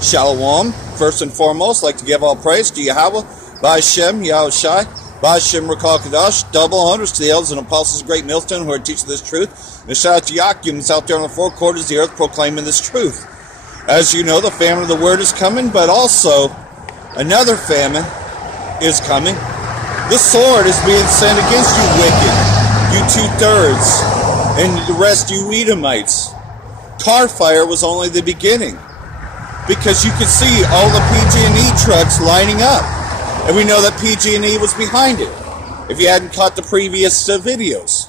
Shalom. First and foremost, I'd like to give all praise to Yahweh, Ba'Shem, Yahushai, Ba'Shem, Rakal Kadash, double honors to the elders and apostles of Great Millstone who are teaching this truth. And a shout out to Yakim out there on the four quarters of the earth proclaiming this truth. As you know, the famine of the word is coming, but also another famine is coming. The sword is being sent against you wicked, you 2/3, and the rest you Edomites. Car fire was only the beginning, because you could see all the PG&E trucks lining up, and we know that PG&E was behind it, if you hadn't caught the previous videos.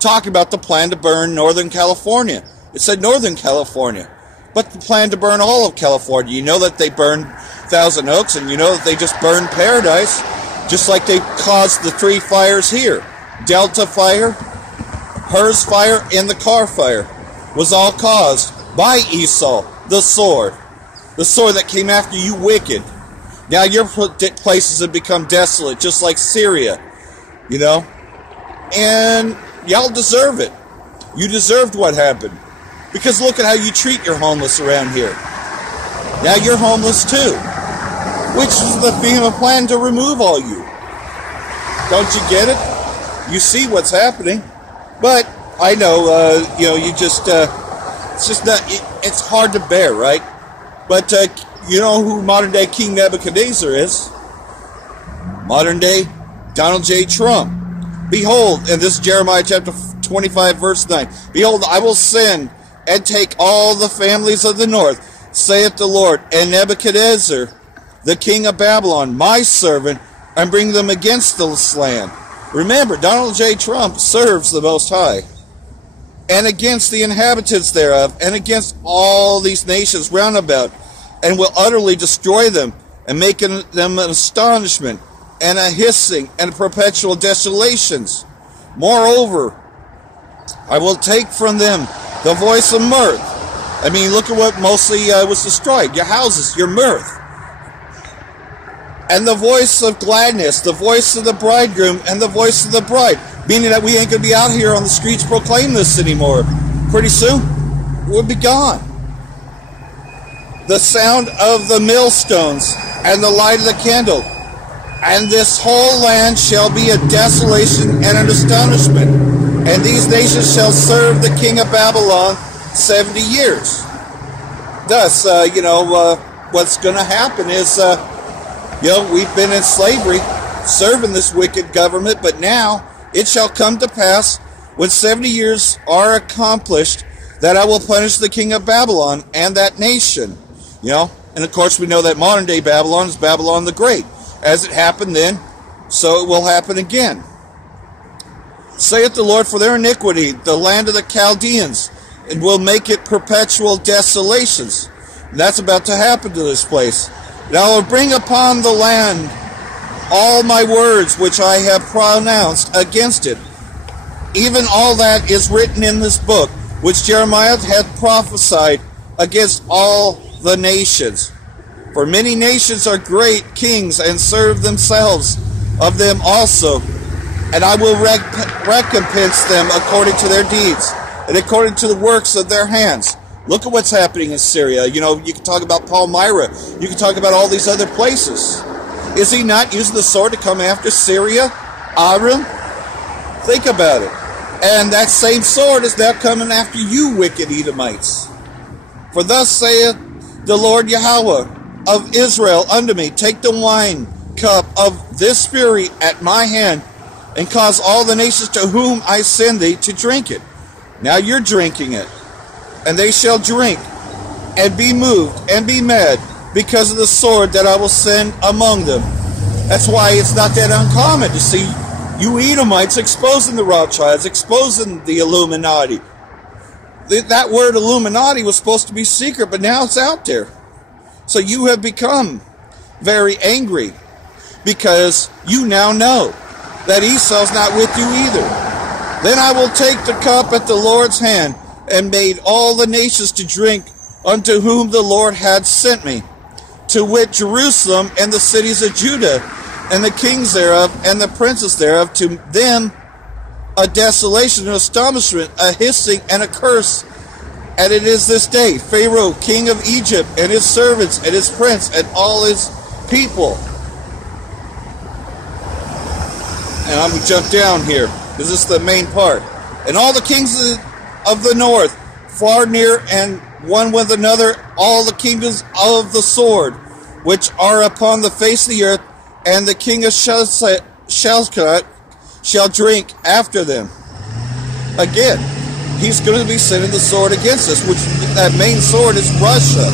Talking about the plan to burn Northern California. It said Northern California, but the plan to burn all of California. You know that they burned Thousand Oaks, and you know that they just burned Paradise, just like they caused the 3 fires here. Delta fire, Hers fire, and the car fire was all caused by Esau, the sword. The sword that came after you wicked. Now your places have become desolate, just like Syria, you know. And y'all deserve it. You deserved what happened. Because look at how you treat your homeless around here. Now you're homeless too. Which is the FEMA plan to remove all you. Don't you get it? You see what's happening. But I know, you know, you just, it's just not, it's hard to bear, right? But you know who modern day King Nebuchadnezzar is? Modern day Donald J. Trump. Behold, and this is Jeremiah chapter 25 verse 9. Behold, I will send and take all the families of the north, saith the Lord, and Nebuchadnezzar, the king of Babylon, my servant, and bring them against this land. Remember, Donald J. Trump serves the Most High, and against the inhabitants thereof, and against all these nations round about, and will utterly destroy them, and make them an astonishment, and a hissing, and perpetual desolations. Moreover, I will take from them the voice of mirth. I mean, look at what mostly was destroyed. Your houses, your mirth. And the voice of gladness, the voice of the bridegroom, and the voice of the bride. Meaning that we ain't going to be out here on the streets proclaiming this anymore. Pretty soon, we'll be gone. The sound of the millstones, and the light of the candle. And this whole land shall be a desolation and an astonishment. And these nations shall serve the king of Babylon 70 years. Thus, you know, what's going to happen is, you know, we've been in slavery, serving this wicked government, but now it shall come to pass, when 70 years are accomplished, that I will punish the king of Babylon and that nation. You know, and of course we know that modern day Babylon is Babylon the Great. As it happened then, so it will happen again. Saith the Lord, for their iniquity, the land of the Chaldeans, and will make it perpetual desolations. And that's about to happen to this place. And I will bring upon the land all my words which I have pronounced against it. Even all that is written in this book, which Jeremiah hath prophesied against all the nations. For many nations are great kings, and serve themselves of them also. And I will recompense them according to their deeds, and according to the works of their hands. Look at what's happening in Syria. You know, you can talk about Palmyra. You can talk about all these other places. Is he not using the sword to come after Syria? Aram? Think about it. And that same sword is now coming after you, wicked Edomites. For thus saith the Lord Yahweh of Israel unto me, take the wine cup of this fury at my hand, and cause all the nations to whom I send thee to drink it. Now you're drinking it. And they shall drink, and be moved, and be mad, because of the sword that I will send among them. That's why it's not that uncommon to see you Edomites exposing the Rothschilds, exposing the Illuminati. That word Illuminati was supposed to be secret, but now it's out there. So you have become very angry, because you now know that Esau's not with you either. Then I will take the cup at the Lord's hand, and made all the nations to drink unto whom the Lord had sent me, to wit, Jerusalem and the cities of Judah, and the kings thereof, and the princes thereof, to them a desolation, an astonishment, a hissing, and a curse, And it is this day, Pharaoh, king of Egypt, and his servants, and his prince, and all his people. And I'm going to jump down here, because this is the main part. And all the kings of the north, far near and one with another, all the kingdoms of the sword, which are upon the face of the earth, and the king of Shalkat shall drink after them. Again, he's going to be sending the sword against us, which that main sword is Russia.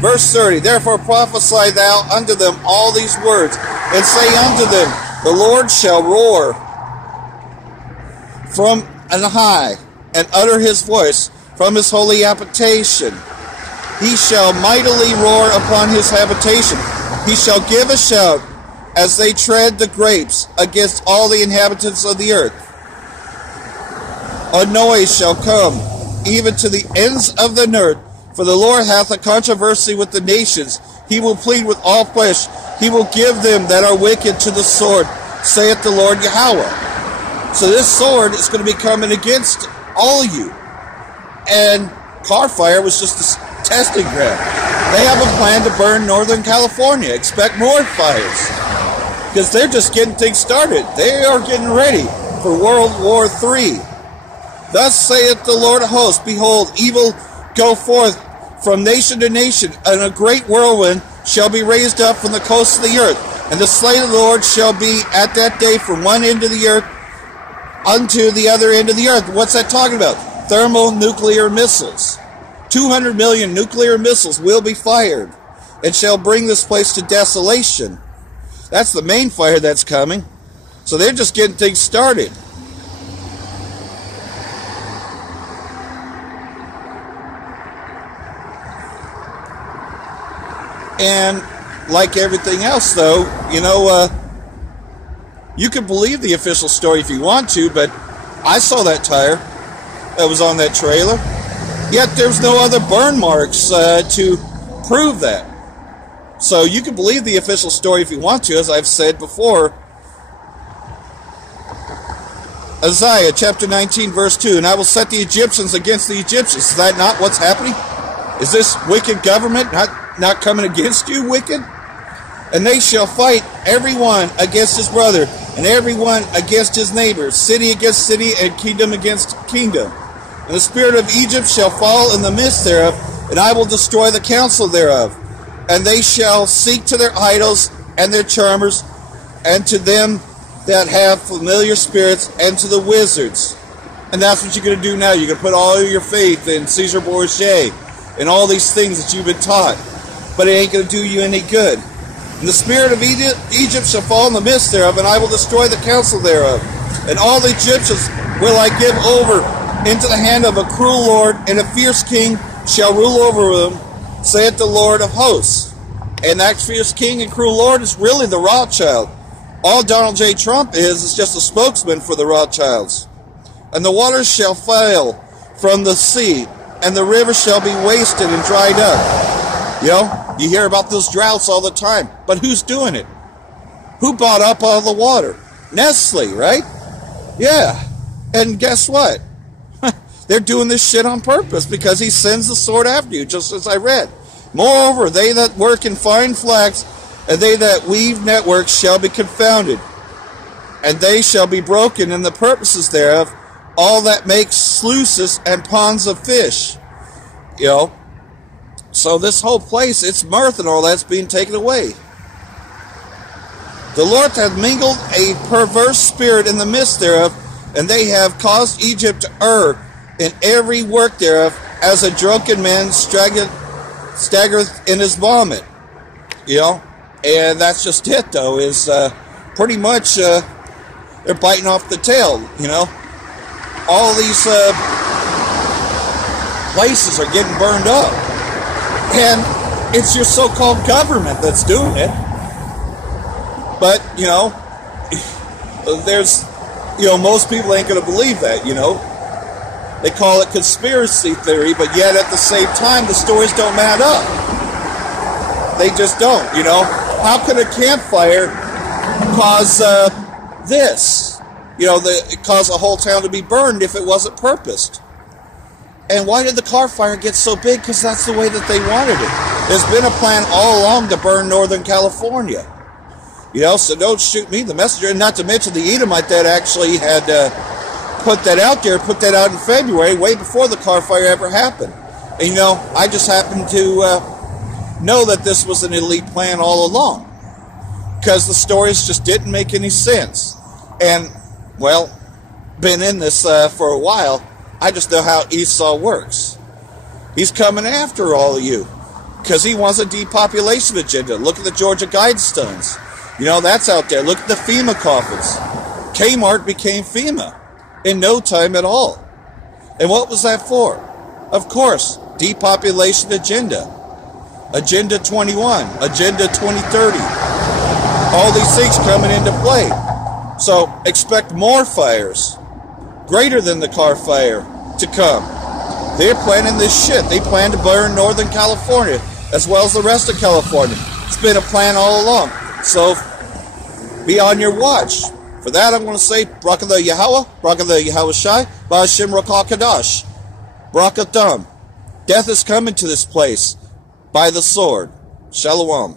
Verse 30, therefore prophesy thou unto them all these words, and say unto them, the Lord shall roar from on high, and utter his voice from his holy habitation. He shall mightily roar upon his habitation. He shall give a shout as they tread the grapes against all the inhabitants of the earth. A noise shall come even to the ends of the earth, for the Lord hath a controversy with the nations. He will plead with all flesh. He will give them that are wicked to the sword, saith the Lord Yahweh. So this sword is going to be coming against all of you. And Carfire was just a testing ground. They have a plan to burn Northern California. Expect more fires. Because they're just getting things started. They are getting ready for World War III. Thus saith the Lord of hosts, behold, evil go forth from nation to nation, and a great whirlwind shall be raised up from the coasts of the earth. And the slain of the Lord shall be at that day from one end of the earth unto the other end of the earth. What's that talking about? Thermonuclear missiles. 200 million nuclear missiles will be fired and shall bring this place to desolation. That's the main fire that's coming. So they're just getting things started. And like everything else, though, you can believe the official story if you want to, but I saw that tire that was on that trailer. Yet there's no other burn marks to prove that. So you can believe the official story if you want to, as I've said before. Isaiah chapter 19 verse 2, and I will set the Egyptians against the Egyptians. Is that not what's happening? Is this wicked government not coming against you, wicked? And they shall fight everyone against his brother, and everyone against his neighbor, city against city, and kingdom against kingdom. And the spirit of Egypt shall fall in the midst thereof, and I will destroy the counsel thereof. And they shall seek to their idols and their charmers, and to them that have familiar spirits, and to the wizards. And that's what you're going to do now. You're going to put all your faith in Caesar Borgia and all these things that you've been taught. But it ain't going to do you any good. And the spirit of Egypt shall fall in the midst thereof, and I will destroy the counsel thereof. And all the Egyptians will I give over into the hand of a cruel lord, and a fierce king shall rule over them, saith the Lord of hosts. And that fierce king and cruel lord is really the Rothschild. All Donald J. Trump is just a spokesman for the Rothschilds. And the waters shall fail from the sea, and the river shall be wasted and dried up. You hear about those droughts all the time. But who's doing it? Who bought up all the water? Nestle, right? Yeah. And guess what? They're doing this shit on purpose because he sends the sword after you, just as I read. Moreover, they that work in fine flax and they that weave networks shall be confounded, and they shall be broken in the purposes thereof, all that make sluices and ponds of fish. So this whole place, its mirth and all that's being taken away. The Lord hath mingled a perverse spirit in the midst thereof, and they have caused Egypt to err in every work thereof, as a drunken man staggereth in his vomit. And that's just it, though, is pretty much they're biting off the tail, All these places are getting burned up. And it's your so-called government that's doing it. But, there's, most people ain't going to believe that, They call it conspiracy theory, but yet at the same time, the stories don't add up. They just don't, How could a campfire cause this? It cause a whole town to be burned if it wasn't purposed. And why did the car fire get so big? Because that's the way that they wanted it. There's been a plan all along to burn Northern California. You know, so don't shoot me, the messenger. And not to mention the Edomite that actually had put that out there, put that out in February, way before the car fire ever happened. And, you know, I just happened to know that this was an elite plan all along. Because the stories just didn't make any sense. And, well, been in this for a while, I just know how Esau works. He's coming after all of you because he wants a depopulation agenda. Look at the Georgia Guidestones. You know, that's out there. Look at the FEMA coffins. Kmart became FEMA in no time at all. And what was that for? Of course, depopulation agenda. Agenda 21, Agenda 2030. All these things coming into play. So expect more fires, greater than the car fire, to come. They're planning this shit. They plan to burn Northern California as well as the rest of California. It's been a plan all along. So be on your watch. For that, I'm going to say, Barak the Yahweh, Barak the Yahweh Shai, Ba'ashem Rakal Kadash, Barak Atam. Death is coming to this place by the sword. Shalom.